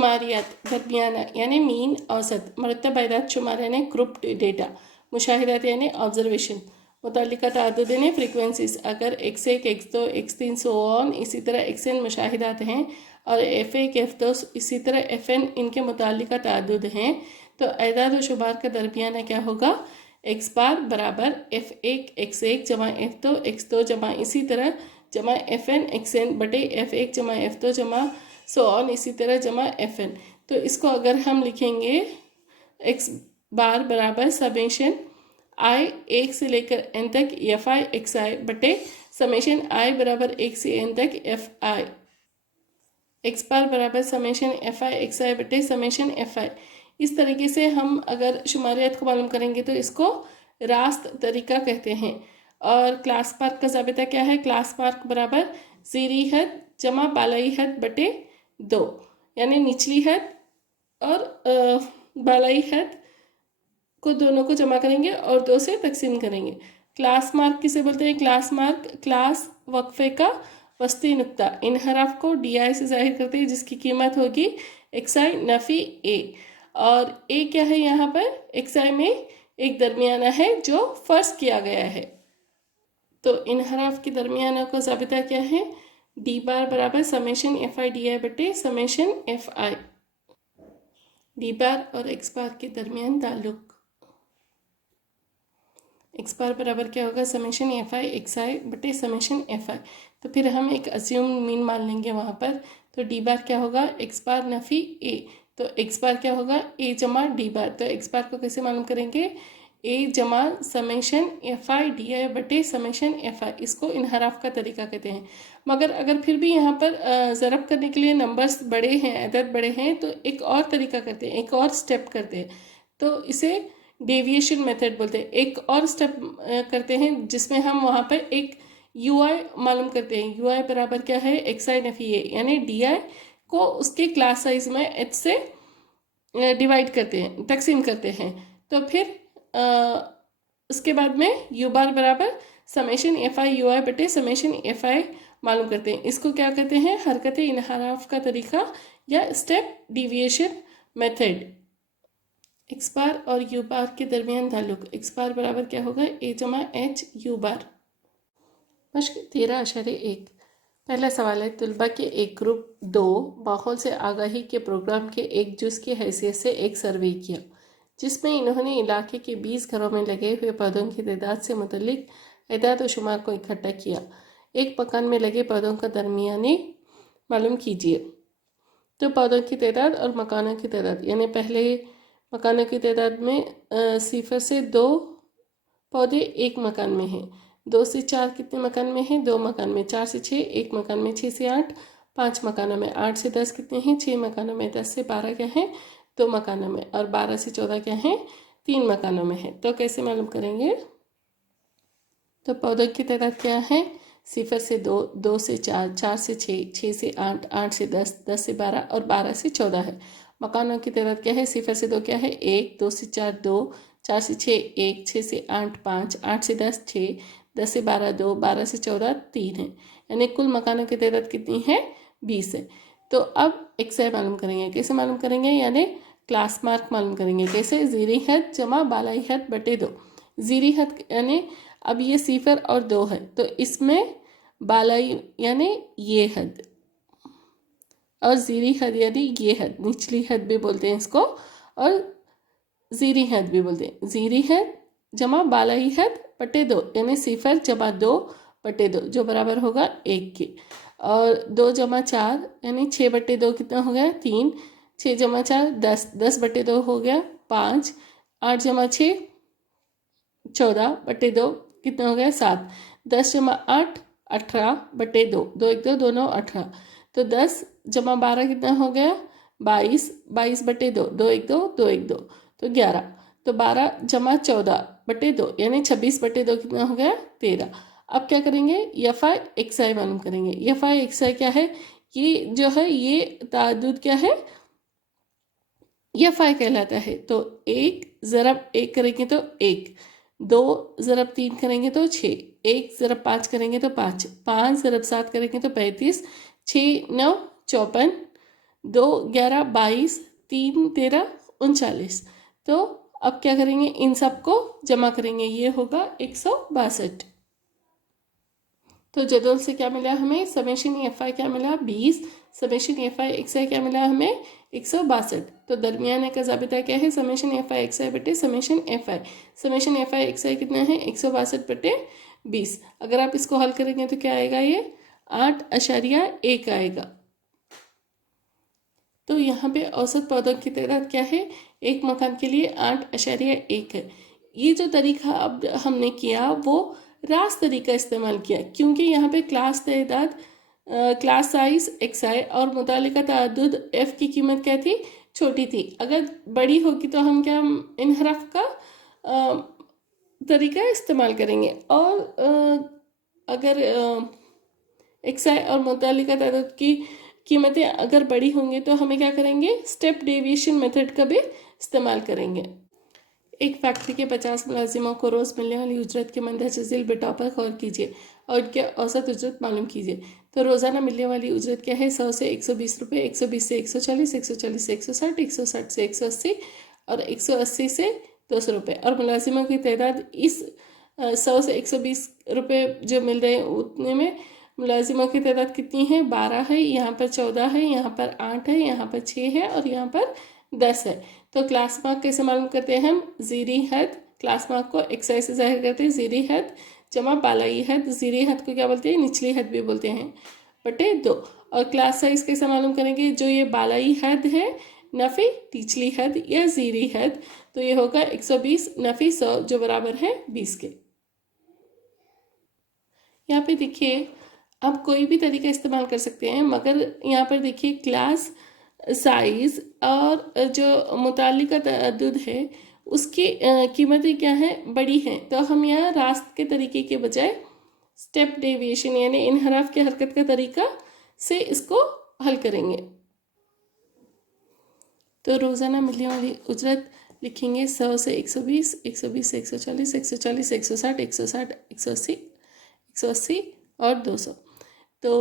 शुमारियात दरमियाना यानी मीन औसत, मरतबात शुमार यानी ग्रुप डेटा, मुशाहिदात यानी ऑब्जर्वेशन, मुतल्लिका तादुद यानी फ्रीक्वेंसीज। अगर x1 x2 x3 so on इसी तरह xn मुशाहिदात हैं और f1 f2 इसी तरह fn इनके मुतल्लिका तादुद हैं तो एदाद व शुमार का दरमियाना क्या होगा? x बार बराबर f1 x1 जमा f2 x2 जमा इसी तरह जमा fn xn बटे f1 जमा f2 जमा सो ऑन इसी तरह जमा fn। तो इसको अगर हम लिखेंगे x बार बराबर समेशन i 1 से लेकर n तक fi xi बटे समेशन i बराबर 1 से n तक fi x बार बराबर समेशन fi xi बटे समेशन fi। इस तरीके से हम अगर शुमारियत को मालूम करेंगे तो इसको रास्त तरीका कहते हैं। और क्लास मार्क का ज़ाबिता क्या है? क्लास मार्क बराबर ज़ीरी हद जमा बालाई हद बटे 2, यानी निचली हद और बालाई हद को दोनों को जमा करेंगे और 2 से तकसीम करेंगे। क्लास मार्क किसे बोलते हैं? क्लास मार्क क्लास वक्फे का वस्ती नुक्ता इन हरफ को DI से जाहिर करते हैं जिसकी कीमत होगी XI नफ़ी A। और A क्या है यहाँ पर? XI में एक दरमियाना है जो फ़र्ज किया गया है। तो इन हरफ के दरमियाना को ज़ाबिता क्या है? D बार बराबर समेशन FI DI बटे समेशन FI। D बार और X बार के दरमियान ताल्लुक, x बार बराबर क्या होगा? समेशन FI XI बटे समेशन FI। तो फिर हम एक अस्यूम मीन मान लेंगे वहाँ पर। तो D बार क्या होगा? x bar नफ़ी A। तो x बार क्या होगा? A जमा D बार। तो x बार को कैसे मालूम करेंगे? A जमा समेशन FI DI बटे समेशन FI। इसको इनहराफ का तरीका कहते हैं। मगर अगर फिर भी यहाँ पर ज़रब करने के लिए नंबर्स बड़े हैं, अदद बड़े हैं, तो एक और तरीका करते हैं, एक और स्टेप करते हैं। तो इसे डेविएशन मेथड बोलते हैं। एक और स्टेप करते हैं जिसमें हम वहाँ पर एक UI मालूम करते हैं। UI बराबर क्या है? XI नफ़ी A, यानी DI को उसके क्लास साइज में H से डिवाइड करते हैं, तकसीम करते हैं। तो फिर उसके बाद में U बार बराबर समेशन FI UI बटे समेशन FI मालूम करते हैं। इसको क्या कहते हैं? हरकत इनहराफ का तरीका या स्टेप डेविएशन मेथड। x बार और u बार के दरमियान ताल्लुक, x बार बराबर क्या होगा? A जमा H U बार। मश्क 13.1। पहला सवाल है, तलबा के एक ग्रुप 2 माहौल से आगाही के प्रोग्राम के एक जुज़ की हैसियत से एक सर्वे किया जिसमें इन्होंने इलाके के 20 घरों में लगे हुए पौधों की तादाद से मुतल्लिक एदाद व शुमार को इकट्ठा किया। एक मकान में लगे पौधों का दरमियानी मालूम कीजिए। तो पौधों की तादाद और मकानों की तादाद, यानी पहले मकानों की तादाद में 0 से 2 पौधे एक मकान में हैं, 2 से 4 कितने मकान में हैं? 2 मकान में, 4 से 6 एक मकान में, 6 से 8 5 मकानों में, 8 से 10 कितने हैं? 6 मकानों में, 10 से 12 क्या हैं? 2 मकानों में, और 12 से 14 क्या हैं? 3 मकानों में है। तो कैसे मालूम करेंगे? तो पौधों की तादाद क्या है? 0 से 2, 2 से 4, 4 से 6, 6 से 8, 8 से 10, 10 से 12 और 12 से 14 है। मकानों की तादाद क्या है? 0 से 2 क्या है? 1, 2 से 4 2, 4 से 6 1, 6 से 8 5, 8 से 10 6, 10 से 12 2, 12 से 14 3 है। यानी कुल मकानों की तादाद कितनी है? 20 है। तो अब XI मालूम करेंगे। कैसे मालूम करेंगे? यानी क्लास मार्क मालूम करेंगे। कैसे? ज़ीरी हद जमा बालाई हद बटे 2। ज़ीरी हद यानी अब ये 0 और 2 है तो इसमें बालाई यानी ये हद और ज़ीरी हद यानी ये हद, निचली हद भी बोलते हैं इसको और ज़ीरी हद भी बोलते हैं। ज़ीरी हद जमा बालाई हद बटे 2, यानी 0 जमा 2 बटे 2 जो बराबर होगा 1 के। और 2 जमा 4 यानी 6 बटे 2 कितना हो गया? 3। 6 जमा 4 10, 10 बटे 2 हो गया 5। 8 जमा 6 14 बटे 2 कितना हो गया? 7। 10 जमा 8 18 बटे 2, 2 1 2 दोनों 18। तो 10 जमा 12 कितना हो गया? 22। 22 बटे 2, 2 1 2 2 1 2 तो 11। तो 12 जमा 14 बटे 2 यानी 26 बटे 2 कितना हो गया? 13। अब क्या करेंगे? FI XI मालूम करेंगे। FI XI क्या है? ये जो है ये तादाद क्या है? FI कहलाता है। तो 1 ज़रब 1 करेंगे तो 1, 2 ज़रब 3 करेंगे तो 6, 1 ज़रब 5 करेंगे तो 5, 5 ज़रब 7 करेंगे तो 35, 6 9 54, 2 11 22, 3 13 39। तो अब क्या करेंगे, इन सबको जमा करेंगे, ये होगा 162। तो जदोल से क्या मिला हमें, समेशन एफ आई क्या मिला 20, समेशन एफ आई एक्स आई क्या मिला हमें 162। तो दरमियान का ज़ाबिता क्या है, summation F I X I बटे summation F I. Summation F I X I कितना है 162 बटे 20। अगर आप इसको हल करेंगे तो क्या आएगा, ये 8.1 आएगा। तो यहाँ पे औसत पौधों की तादाद क्या है, एक मकान के लिए 8.1 है। ये जो तरीका अब हमने किया वो रास तरीका इस्तेमाल किया, क्योंकि यहाँ पे क्लास तादाद, क्लास साइज एक्स आई और मुतालिका ताअद्दुद एफ की कीमत क्या थी, छोटी थी। अगर बड़ी होगी तो हम क्या इन हरफ का तरीका इस्तेमाल करेंगे, और अगर एक्स आई और मुतालिका तादाद की कीमतें अगर बड़ी होंगी तो हमें क्या करेंगे, स्टेप डेविएशन मेथड का भी इस्तेमाल करेंगे। एक फैक्ट्री के 50 मुलाजिमों को रोज़ मिलने वाली उजरत के मंदहजल बिटा पर गौर कीजिए और इनके औसत उजरत मालूम कीजिए। तो रोज़ाना मिलने वाली उजरत क्या है, 100 से 120 रुपये, 120 से 140, 140 से 160, 160 से 180 और 180 से 200 रुपये। और मुलाजिमों की तादाद इस 100 से 120 रुपये जो मिल रहे हैं उतने में मुलाजिमों की तादाद कितनी है, 12 है, यहाँ पर 14 है, यहाँ पर 8 है, यहाँ पर 6 है और यहाँ पर 10 है। तो क्लास मार्क कैसे मालूम करते हैं हम, ज़ीरी हद, क्लास मार्क को एक्साई से जाहिर करते हैं, ज़ीरी हद जमा बालाई हद, ज़ीरी हद को क्या बोलते हैं, निचली हद भी बोलते हैं, बटे 2। और क्लास साइज कैसे मालूम करेंगे, जो ये बालाई हद है नफ़ी निचली हद या ज़ीरी हद, तो ये होगा 120 नफ़ी 100 जो बराबर है 20 के। यहाँ पे देखिए आप कोई भी तरीका इस्तेमाल कर सकते हैं, मगर यहाँ पर देखिए क्लास साइज और जो मुतालिका तअद्दुद है उसकी कीमतें क्या है, बड़ी हैं। तो हम यहाँ रास्त के तरीके के बजाय स्टेप डेविएशन यानी इन हरफ के हरकत का तरीका से इसको हल करेंगे। तो रोज़ाना मिलने वाली उजरत लिखेंगे 100 से 120, 120 से 140, 140 से 160, 160, 180, 180 और 200। तो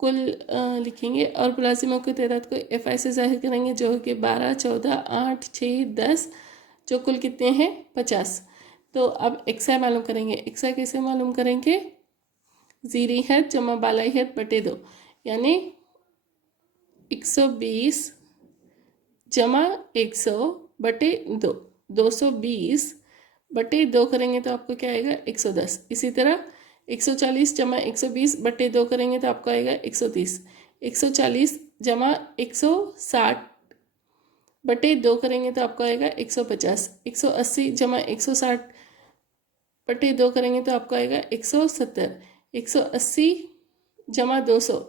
कुल लिखेंगे और मुलाजिमों की तादाद को एफ आई से जाहिर करेंगे, जो कि 12, 14, 8, 6, 10, जो कुल कितने हैं 50। तो अब एक्स आई मालूम करेंगे, एक्स आई कैसे मालूम करेंगे, ज़ीरी हद जमा बालाई हद बटे 2, यानी 120 जमा 100 बटे 2, 220 बटे 2 करेंगे तो आपको क्या आएगा 110। इसी तरह 140 जमा 120 बटे 2 करेंगे तो आपको आएगा 130। 140 जमा 160 बटे 2 करेंगे तो आपको आएगा 150। 180 जमा 160 बटे 2 करेंगे तो आपको आएगा 170। 180 जमा 200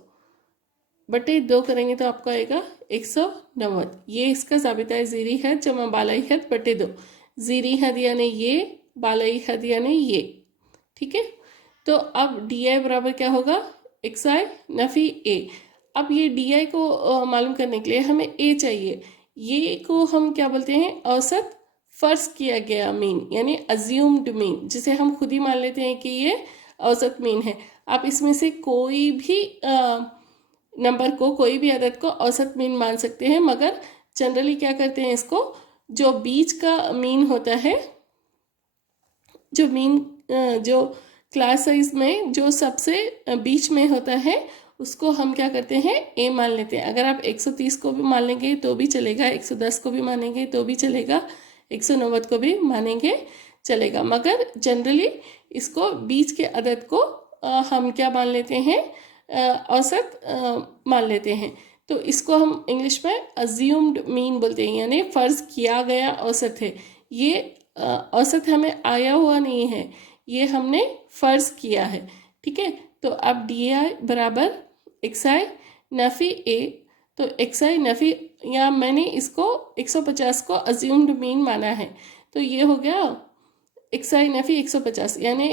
बटे 2 करेंगे तो आपको आएगा 190। ये इसका ज़ाबिता है ज़ीरी हद जमा बालाई हद बटे 2। ज़ीरी हद यानी ये, बालाई हद यानी ये, ठीक है। तो अब डी आई बराबर क्या होगा, एक्स आई नफ़ी ए। अब ये डी आई को मालूम करने के लिए हमें ए चाहिए, ये को हम क्या बोलते हैं, औसत फ़र्ज किया गया मीन यानी अज्यूम्ड मीन, जिसे हम खुद ही मान लेते हैं कि ये औसत मीन है। आप इसमें से कोई भी नंबर को, कोई भी अदद को औसत मीन मान सकते हैं, मगर जनरली क्या करते हैं, इसको जो बीच का मीन होता है, जो मीन जो क्लास साइज में जो सबसे बीच में होता है उसको हम क्या करते हैं, ए मान लेते हैं। अगर आप 130 को भी मान लेंगे तो भी चलेगा, 110 को भी मानेंगे तो भी चलेगा, 190 को भी मानेंगे चलेगा, मगर जनरली इसको बीच के अदद को हम क्या मान लेते हैं, औसत मान लेते हैं। तो इसको हम इंग्लिश में अज्यूम्ड मीन बोलते हैं, यानी फ़र्ज़ किया गया औसत है। ये औसत हमें आया हुआ नहीं है, ये हमने फ़र्ज़ किया है, ठीक है। तो अब डी आई बराबर एक्स आई नफ़ी ए। तो एक्स आई नफ़ी, या मैंने इसको 150 को अज्यूम्ड मीन माना है, तो ये हो गया एक्स आई नफ़ी 150 यानी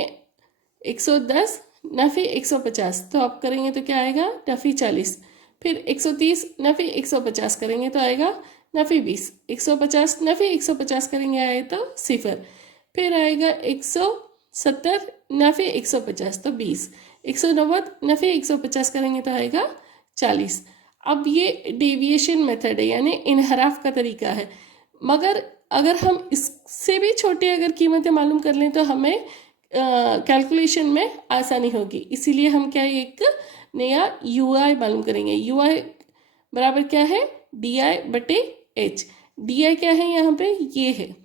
110 नफ़ी 150। तो आप करेंगे तो क्या आएगा, नफ़ी 40। फिर 130 नफ़ी 150 करेंगे तो आएगा नफ़ी 20। 150 नफ़ी 150 करेंगे आए तो 0। फिर आएगा 170 नफ़ी 150 तो 20। 190 नफ़ी 150 करेंगे तो आएगा 40। अब ये डेविएशन मेथड है, यानी इनहराफ का तरीका है, मगर अगर हम इससे भी छोटी अगर कीमतें मालूम कर लें तो हमें कैलकुलेशन में आसानी होगी। इसीलिए हम क्या एक नया UI मालूम करेंगे। UI बराबर क्या है, DI/H। DI क्या है यहाँ पे, ये है,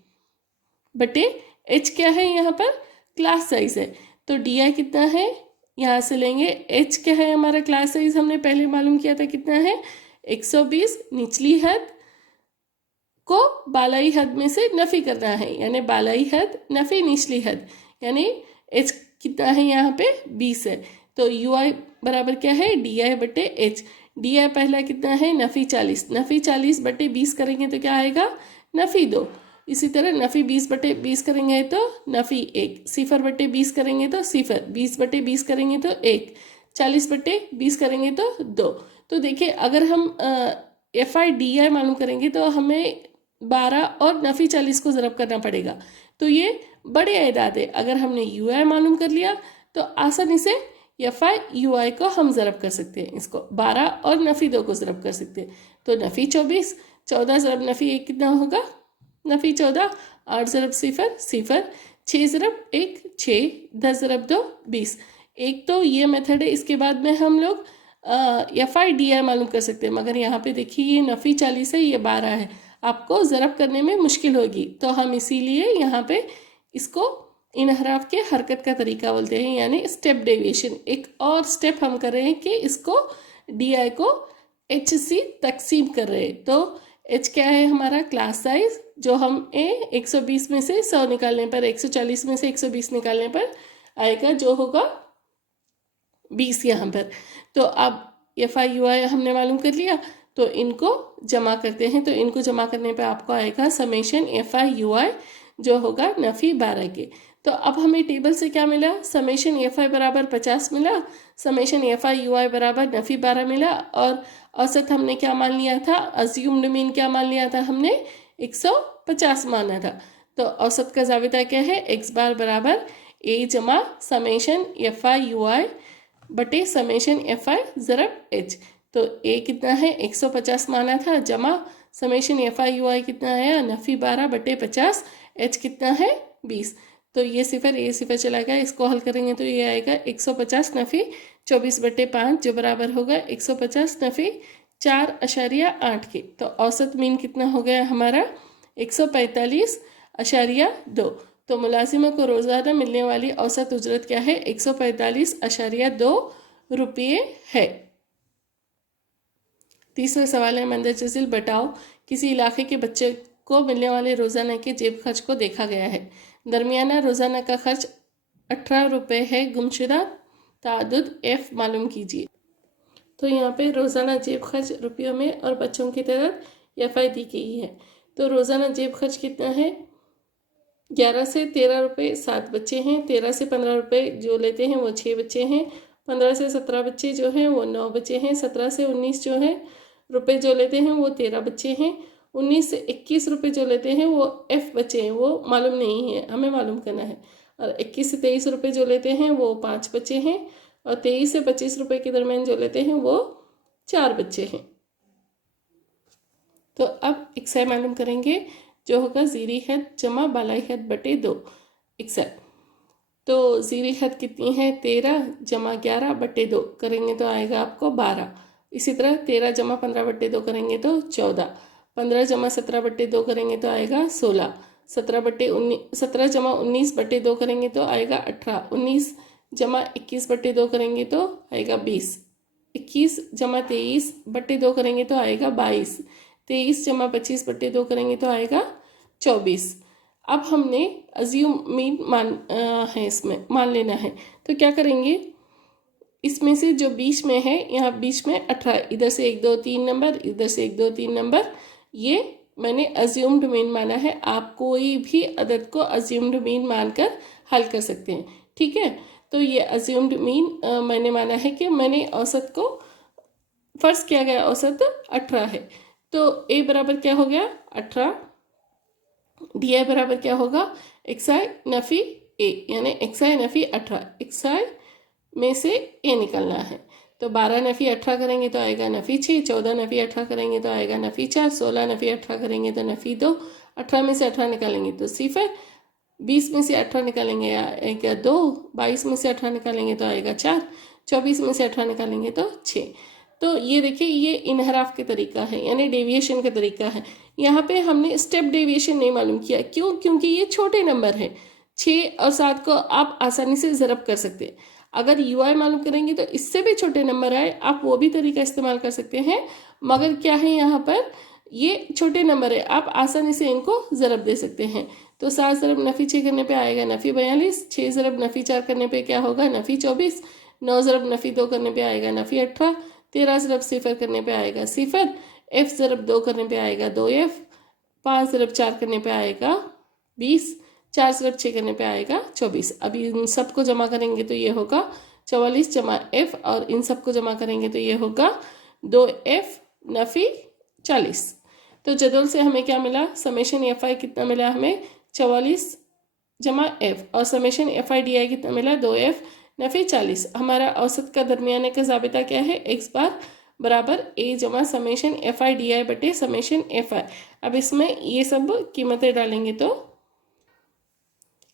बटे H क्या है यहाँ पर, क्लास साइज है। तो DI कितना है, यहाँ से लेंगे। H क्या है हमारा क्लास साइज, हमने पहले मालूम किया था कितना है, 120। निचली हद को बालाई हद में से नफी करना है, यानी बालाई हद नफी निचली हद, यानी H कितना है यहाँ पे 20 है। तो UI बराबर क्या है, DI/H। DI पहला कितना है, नफी 40। नफी 40/20 करेंगे तो क्या आएगा, नफी 2। इसी तरह नफी 20/20 करेंगे तो नफी 1। 0/20 करेंगे तो 0। 20/20 करेंगे तो 1। 40/20 करेंगे तो 2। तो देखिए अगर हम FI/DI मालूम करेंगे तो हमें 12 और नफी 40 को ज़रब करना पड़ेगा। तो ये बड़े एदाद है। अगर हमने UI मालूम कर लिया तो आसानी से FI/UI को हम ज़रब कर सकते हैं। इसको 12 और नफी 2 को ज़रब कर सकते हैं। तो नफी 24, 14 ज़रब नफी 1 कितना होगा, नफी 14। 8 ज़रब 0 0, 6 ज़रब 1 6, 10 ज़रब 2 20। एक तो ये मेथड है। इसके बाद में हम लोग FI/DI मालूम कर सकते हैं, मगर यहाँ पे देखिए ये नफी 40 है, ये 12 है, आपको ज़रब करने में मुश्किल होगी। तो हम इसीलिए यहाँ पे इसको इनहराफ के हरकत का तरीका बोलते हैं, यानी स्टेप डेविएशन। एक और स्टेप हम कर रहे हैं कि इसको DI को H से तकसीम कर रहे हैं। तो H क्या है हमारा, क्लास साइज, जो हम 120 में से 100 निकालने पर, 140 में से 120 निकालने पर आएगा, जो होगा 20 यहाँ पर। तो अब FI/UI हमने मालूम कर लिया, तो इनको जमा करते हैं। तो इनको जमा करने पे आपको आएगा समेशन FI/UI, जो होगा नफी 12 के। तो अब हमें टेबल से क्या मिला, समेशन FI बराबर 50 मिला, समेशन FI/UI बराबर नफी 12 मिला, और औसत हमने क्या मान लिया था, अज्यूम्ड मीन क्या मान लिया था हमने, 150 माना था। तो औसत का जाविदा क्या है, x बार बराबर A जमा समेशन FI/UI बटे समेशन FI ज़रब H। तो A कितना है, 150 माना था, जमा समेशन FI/UI कितना आया, नफी 12/50, H कितना है 20। तो ये सिफर चला गया, इसको हल करेंगे तो ये आएगा 150 नफी 24/5, जो बराबर होगा 150 नफी 4.8 के। तो औसत मीन कितना हो गया हमारा, 145.2। तो मुलाजिमा को रोज़ाना मिलने वाली औसत उजरत क्या है, 145.2 रुपये है। तीसरा सवाल है, मंदरजजिल बताओ, किसी इलाके के बच्चे को मिलने वाले रोज़ाना के जेब खर्च को देखा गया है। दरमियाना रोज़ाना का खर्च 18 रुपये है, गुमशुदा तादुद F मालूम कीजिए। तो यहाँ पे रोज़ाना जेब खर्च रुपयों में और बच्चों की तरफ FI दी गई है। तो रोज़ाना जेब खर्च कितना है, 11 से 13 रुपये 7 बच्चे हैं, 13 से 15 रुपये जो लेते हैं वो 6 बच्चे हैं, 15 से 17 बच्चे जो हैं वो 9 बच्चे हैं, 17 से 19 जो हैं रुपये जो लेते हैं वो 13 बच्चे हैं, 19 से 21 रुपये जो लेते हैं वो F बच्चे हैं, वो मालूम नहीं है, हमें मालूम करना है। और 21 से 23 रुपये जो लेते हैं वो 5 बच्चे हैं, और 23 से 25 रुपये के दरमियान जो लेते हैं वो 4 बच्चे हैं। तो अब एक्साई मालूम करेंगे, जो होगा ज़ीरी हद जमा बालाई हद बटे 2 एक्साई। तो ज़ीरी हद कितनी है, 13 जमा 11 बटे 2 करेंगे तो आएगा आपको 12। इसी तरह 13 जमा 15 बटे 2 करेंगे तो 14। 15 जमा 17 बटे 2 करेंगे तो आएगा 16। 17 जमा 19 बटे 2 करेंगे तो आएगा 18। 19 जमा 21 बटे 2 करेंगे तो आएगा 20। 21 जमा 23 बटे 2 करेंगे तो आएगा 22। 23 जमा 25 बटे 2 करेंगे तो आएगा 24। अब हमने अज्यूम मीन है, इसमें मान लेना है। तो क्या करेंगे, इसमें से जो बीच में है, यहाँ बीच में 18, इधर से 1 2 3 नंबर, इधर से 1 2 3 नंबर, ये मैंने अज्यूम्ड मीन माना है। आप कोई भी अदद को अज्यूम्ड मीन मानकर हल कर सकते हैं, ठीक है। तो ये अज्यूम्ड मीन मैंने माना है कि मैंने औसत को फर्ज किया गया, औसत 18 है। तो ए बराबर क्या हो गया 18, DI बराबर क्या होगा एक्साई नफ़ी ए, यानी एक्साई नफ़ी 18, एक्साई में से ए निकलना है। तो 12 नफ़ी 18 करेंगे तो आएगा नफ़ी 6, 14 नफ़ी 18 करेंगे तो आएगा नफ़ी 4, 16 नफ़ी 18 करेंगे तो नफ़ी 2, 18 में से 18 निकालेंगे तो 0, 20 में से 18 निकालेंगे आएगा 2, 22 में से 18 निकालेंगे तो आएगा 4, 24 में से 18 निकालेंगे तो 6। तो ये देखिए, ये इनहराफ के तरीका है, यानी डेविएशन का तरीका है। यहाँ पे हमने स्टेप डेविएशन नहीं मालूम किया, क्यों? क्योंकि ये छोटे नंबर है। 6 और 7 को आप आसानी से ज़रब कर सकते हैं। अगर यूआई मालूम करेंगे तो इससे भी छोटे नंबर आए, आप वो भी तरीका इस्तेमाल कर सकते हैं। मगर क्या है, यहाँ पर ये छोटे नंबर है, आप आसानी से इनको ज़रब दे सकते हैं। तो 7 ज़रब नफ़ी 6 करने पे आएगा नफ़ी 42, 6 ज़रब नफ़ी 4 करने पे क्या होगा, नफ़ी 24, 9 ज़रब नफ़ी 2 करने पे आएगा नफ़ी 18, 13 ज़रब 0 करने पे आएगा 0, एफ ज़रब 2 करने पे आएगा 2f, 5 ज़रब 4 करने पे आएगा 20, 4 ज़रब 6 करने पे आएगा 24। अभी इन सबको जमा करेंगे तो ये होगा 44 जमा f, और इन सबको जमा करेंगे तो ये होगा 2f नफ़ी 40। तो जदोल से हमें क्या मिला, समेशन एफ आई कितना मिला हमें, 44 जमा f, और summation F I D I कितना मिला, 2f नफ़ी 40। हमारा औसत का दरमियाने का ज़ाबिता क्या है, x बार बराबर a जमा summation F I D I बटे समेशन एफ आई। अब इसमें ये सब कीमतें डालेंगे तो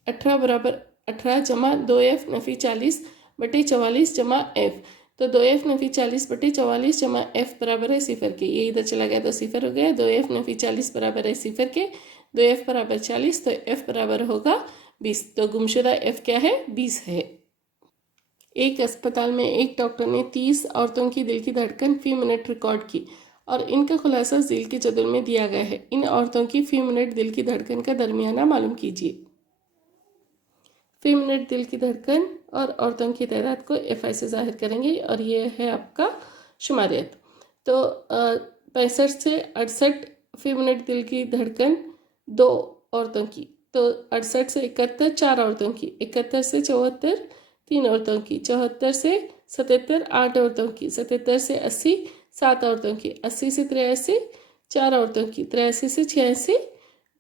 18 बराबर 18 जमा 2f नफ़ी 40 बटे 44 जमा f, तो 2f नफ़ी 40 बटे 44 जमा f बराबर है 0 के। ये इधर चला गया तो 0 हो गया। 2f नफ़ी 40 बराबर है 0 के, 2f बराबर 40, तो f बराबर होगा 20। तो गुमशुदा f क्या है, 20 है। एक अस्पताल में एक डॉक्टर ने 30 औरतों की दिल की धड़कन फी मिनट रिकॉर्ड की और इनका खुलासा दिल के जदुल में दिया गया है। इन औरतों की फी मिनट दिल की धड़कन का दरमियाना मालूम कीजिए। फी मिनट दिल की धड़कन और औरतों की तादाद को एफआई से जाहिर करेंगे, और ये है आपका शुमारियत। तो 65 से 68 फी मिनट दिल की धड़कन 2 औरतों की, तो 68 से 71 4 औरतों की, 71 से 74 3 औरतों की, 74 से 77 8 औरतों की, 77 से 80 7 औरतों की, 80 से 83 4 औरतों की, 83 से 86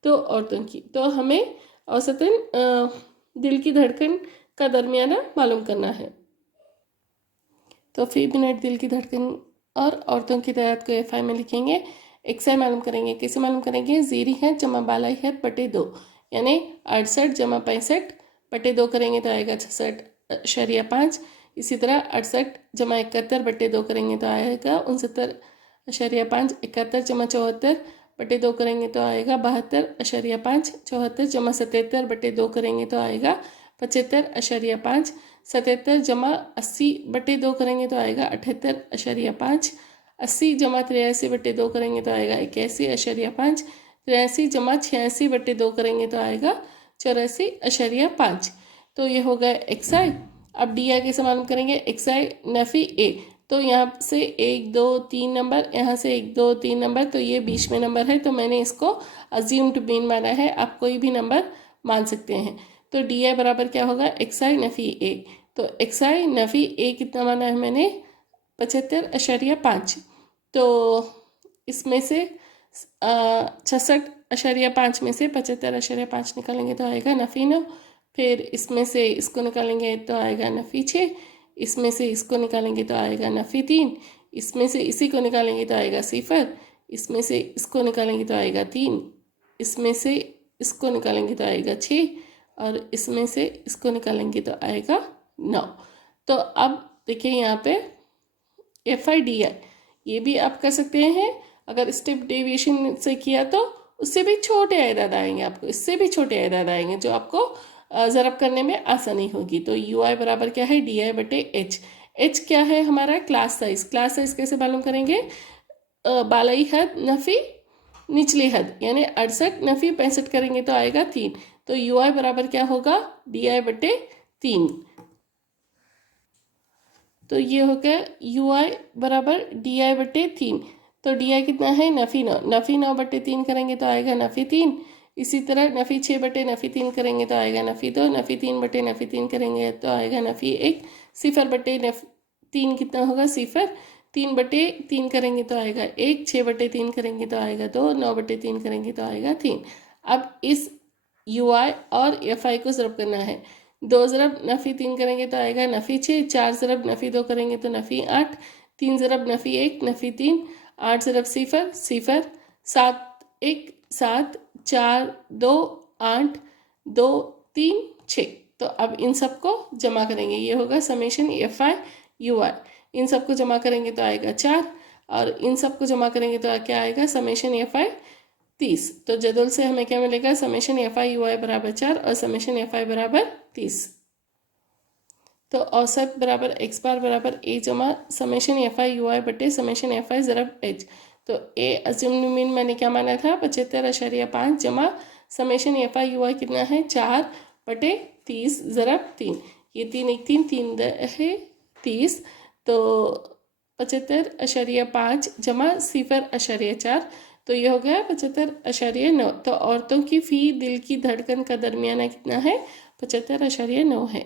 2 औरतों की। तो हमें औसतन दिल की धड़कन का दरमियाना मालूम करना है। तो फी मिनट दिल की धड़कन और औरतों की तादाद को एफ आई में लिखेंगे। एक्सआई मालूम करेंगे, कैसे मालूम करेंगे, ज़ीरी है जमा बालाई है बटे 2, यानी 68 जमा 65 बटे 2 करेंगे तो आएगा 66.5। इसी तरह 68 जमा 71 बटे 2 करेंगे तो आएगा 69.5। 71 जमा 74 बटे 2 करेंगे तो आएगा 72.5। 74 जमा 77 बटे 2 करेंगे तो आएगा 75.5। 77 जमा 80 बटे 2 करेंगे तो आएगा 78.5। 80 जमा 83 बटे 2 करेंगे तो आएगा 81.5। 83 जमा 86 बटे 2 करेंगे तो आएगा 84.5। तो ये हो गया एक्स आई। अब डी आई कैसे मालूम करेंगे, एक्स आई नफ़ी ए, तो यहाँ से 1 2 3 नंबर, यहाँ से 1 2 3 नंबर, तो ये बीच में नंबर है, तो मैंने इसको अज्यूम्ड मीन माना है। आप कोई भी नंबर मान सकते हैं। तो डी आई बराबर क्या होगा, एक्स आई नफ़ी ए। तो एक्स आई नफ़ी ए कितना माना है मैंने, 75.5। तो इसमें से 66.5 में से 75.5 निकालेंगे तो आएगा नफ़ी 9। फिर इसमें से इसको निकालेंगे तो आएगा नफ़ी 6। इसमें से इसको निकालेंगे तो आएगा नफ़ी 3। इसमें से इसी को निकालेंगे तो आएगा 0। इसमें से इसको निकालेंगे तो आएगा 3। इसमें से इसको निकालेंगे तो आएगा 6, और इसमें से इसको निकालेंगे तो आएगा 9। तो अब देखिए यहाँ पे एफ आई डी आई ये भी आप कर सकते हैं। अगर स्टेप डेविएशन से किया तो उससे भी छोटे आइदाद आएंगे, आपको इससे भी छोटे आइदाद आएंगे जो आपको ज़रब करने में आसानी होगी। तो यू आई बराबर क्या है, डी आई बटे एच। एच क्या है हमारा, क्लास साइज। क्लास साइज कैसे मालूम करेंगे, बालाई हद नफ़ी निचली हद, यानी 68 नफ़ी 65 करेंगे तो आएगा 3। तो यू आई बराबर क्या होगा, डी आई बटे 3। तो ये हो गया यू आई बराबर डी आई बटे 3। तो डी आई कितना है, नफ़ी 9। नफ़ी 9 बटे 3 करेंगे तो आएगा नफ़ी 3। इसी तरह नफ़ी 6 बटे नफ़ी 3 करेंगे तो आएगा नफ़ी 2। नफ़ी 3 बटे नफ़ी 3 करेंगे तो आएगा नफ़ी 1। 0 बटे 3 कितना होगा, 0। 3 बटे 3 करेंगे तो आएगा 1। 6 बटे 3 करेंगे तो आएगा 2। 9 बटे 3 करेंगे तो आएगा 3। अब इस यू आई और एफ आई को ज़रब करना है। 2 ज़रब नफ़ी 3 करेंगे तो आएगा नफ़ी 6, 4 ज़रब नफ़ी 2 करेंगे तो नफ़ी 8, 3 ज़रब नफ़ी 1 नफ़ी 3, 8 ज़रब सिफर सिफर, 7 1 7, 4 2 8 2 3 6। तो अब इन सबको जमा करेंगे, ये होगा समेशन एफ आई यू आई। इन सबको जमा करेंगे तो आएगा 4, और इन सबको जमा करेंगे तो क्या आएगा समेशन एफ आई 30। तो जदोल से हमें क्या मिलेगा, समेशन एफ आई यू आई बराबर 4 और समेशन एफ आई बराबर 30। तो औसत बराबर एक्स बार बराबर ए जमा समेशन एफ आई यू आई बटे समेशन एफ आई ज़रब एच। तो ए अज्यूम्ड मीन मैंने क्या माना था 75.5 जमा समेशन एफ आई यू आई कितना है 4 बटे 30 ज़रब 3। ये 3 1 3 3 है 30, तो 75.5 जमा 0.4, तो ये हो गया 75.9। तो औरतों की फ़ी दिल की धड़कन का दरमियाना कितना है 75.9 है।